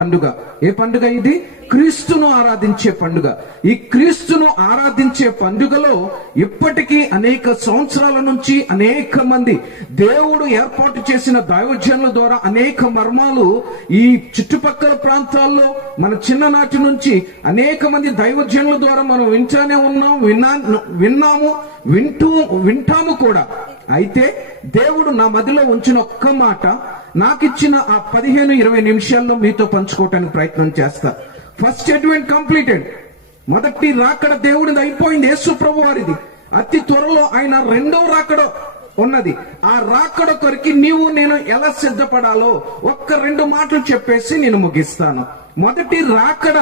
పండుగ. ఏ పండుగ ఇది? క్రీస్తును ఆరాధించే పండుగ. ఈ క్రీస్తును ఆరాధించే పండుగలో ఇప్పటికీ అనేక సంవత్సరాల నుంచి అనేక మంది దేవుడు ఏర్పాటు చేసిన దైవజనుల ద్వారా అనేక మర్మాలు ఈ చుట్టుపక్కల ప్రాంతాల్లో మన చిన్ననాటి నుంచి అనేక మంది దైవజనుల ద్వారా మనం వింటానే ఉన్నాం, విన్నాము, వింటాము కూడా. అయితే దేవుడు నా మదిలో ఉంచిన ఒక్క మాట నాకిచ్చిన ఆ 15-20 నిమిషాల్లో మీతో పంచుకోవటానికి ప్రయత్నం చేస్తా. First advent completed. మొదటి రాకడ దేవుడిది అయిపోయింది, యేసు ప్రభు వారిది. అతి త్వరలో ఆయన రెండో రాకడ ఉన్నది. ఆ రాకడ కొరికి నీవు నేను ఎలా సిద్ధపడాలో ఒక్క 2 మాటలు చెప్పేసి నేను ముగిస్తాను. మొదటి రాకడ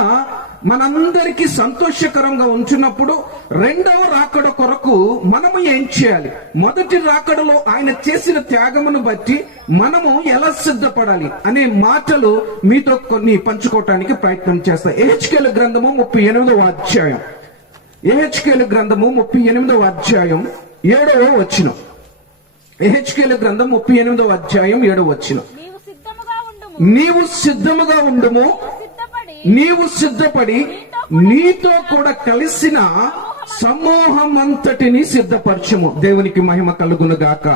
మనందరికీ సంతోషకరంగా ఉంచినప్పుడు రెండవ రాకడ కొరకు మనము ఏం చేయాలి? మొదటి రాకడలో ఆయన చేసిన త్యాగమును బట్టి మనము ఎలా సిద్ధపడాలి అనే మాటలు మీతో కొన్ని పంచుకోవటానికి ప్రయత్నం చేస్తా. యెహెజ్కేలు గ్రంథము 38వ అధ్యాయం. యెహెజ్కేలు గ్రంథము 38వ అధ్యాయం 7వ వచనం. యెహెజ్కేలు గ్రంథం 38వ అధ్యాయం 7వ వచనం. నీవు సిద్ధముగా ఉండుము, నీవు సిద్ధపడి నీతో కూడా కలిసిన సమూహం అంతటిని సిద్ధపరచుము. దేవునికి మహిమ కలుగును గాక.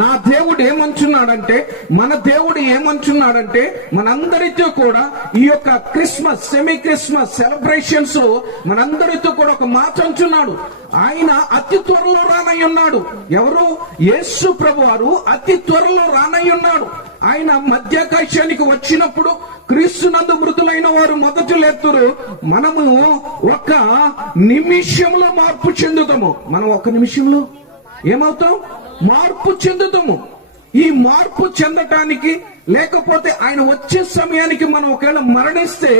నా దేవుడు ఏమంటున్నాడంటే, మన దేవుడు ఏమంటున్నాడంటే, మనందరితో కూడా ఈ యొక్క క్రిస్మస్, సెమీ క్రిస్మస్ సెలబ్రేషన్స్ లో మనందరితో కూడా ఒక మాట అంటున్నాడు. ఆయన అతి త్వరలో రానయ్యున్నాడు. ఎవరు? యేసు ప్రభు వారు అతి త్వరలో రానయ్యున్నాడు. ఆయన మధ్యాకాశానికి వచ్చినప్పుడు క్రీస్తునందు మృతులైన వారు మొదట లేతురు. మనము ఒక నిమిషంలో మార్పు చెందుతాము. మనం ఒక నిమిషంలో ఏమవుతాం? మార్పు చెందుతాము. ఈ మార్పు చెందటానికి లేకపోతే ఆయన వచ్చే సమయానికి మనం ఒకవేళ మరణిస్తే